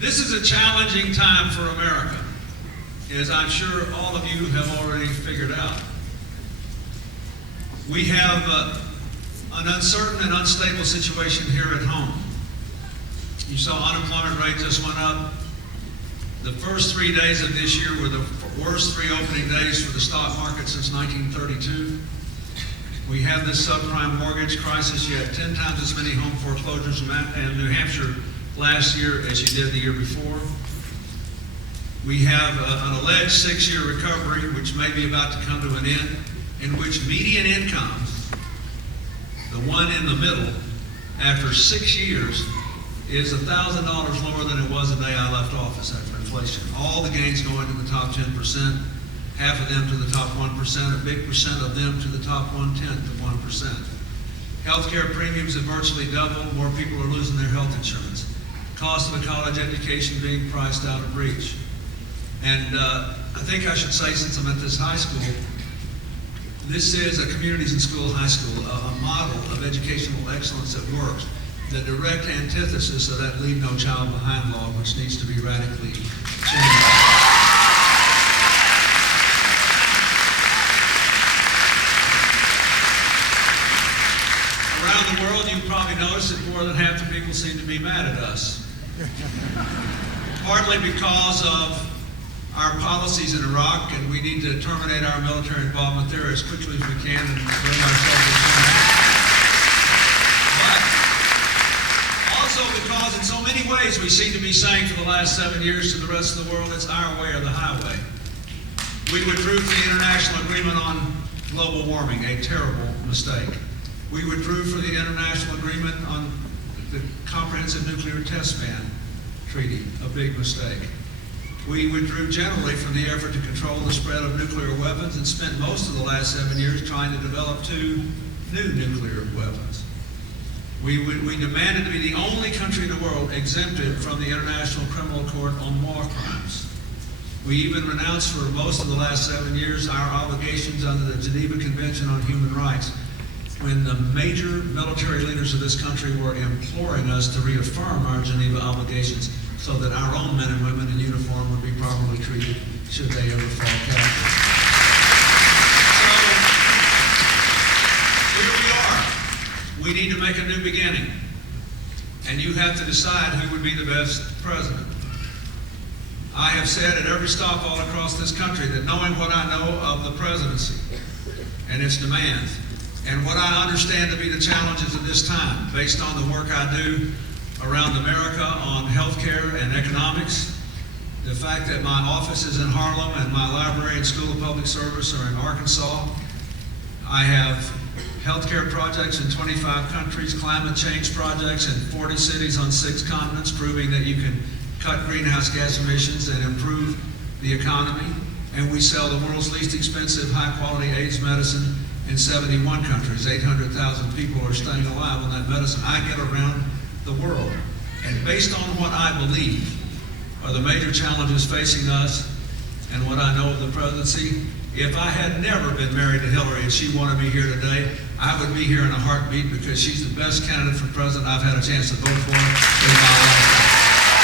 This is a challenging time for America, as I'm sure all of you have already figured out. We have an uncertain and unstable situation here at home. You saw unemployment rate just went up. The first 3 days of this year were the worst 3 opening days for the stock market since 1932. We have this subprime mortgage crisis. You had 10 times as many home foreclosures in New Hampshire last year as you did the year before. We have an alleged 6-year recovery, which may be about to come to an end, in which median income, the one in the middle, after 6 years, is $1,000 lower than it was the day I left office after inflation. All the gains going to the top 10%, half of them to the top 1%, a big percent of them to the top 1/10 of 1%. Healthcare premiums have virtually doubled. More people are losing their health insurance. Cost of a college education being priced out of reach. And I think I should say, since I'm at this high school, this is a communities and school high school, a model of educational excellence that works. The direct antithesis of that leave no child behind law, which needs to be radically changed. Around the world, you've probably noticed that more than half the people seem to be mad at us. Partly because of our policies in Iraq, and we need to terminate our military involvement there as quickly as we can and bring ourselves into because in so many ways we seem to be saying for the last 7 years to the rest of the world, it's our way or the highway. We withdrew from the international agreement on global warming, a terrible mistake. We withdrew from the international agreement on the comprehensive nuclear test ban treaty, a big mistake. We withdrew generally from the effort to control the spread of nuclear weapons and spent most of the last 7 years trying to develop 2 new nuclear weapons. We demanded to be the only country in the world exempted from the International Criminal Court on war crimes. We even renounced for most of the last 7 years our obligations under the Geneva Convention on Human Rights, when the major military leaders of this country were imploring us to reaffirm our Geneva obligations so that our own men and women in uniform would be properly treated should they ever fall captive. So, here we are. We need to make a new beginning. And you have to decide who would be the best president. I have said at every stop all across this country that knowing what I know of the presidency and its demands, and what I understand to be the challenges of this time, based on the work I do around America on healthcare and economics, the fact that my office is in Harlem and my library and School of Public Service are in Arkansas, I have healthcare projects in 25 countries, climate change projects in 40 cities on 6 continents, proving that you can cut greenhouse gas emissions and improve the economy. And we sell the world's least expensive, high-quality AIDS medicine in 71 countries. 800,000 people are staying alive on that medicine. I get around the world. And based on what I believe are the major challenges facing us and what I know of the presidency, if I had never been married to Hillary and she wanted me here today, I would be here in a heartbeat because she's the best candidate for president I've had a chance to vote for in my lifetime.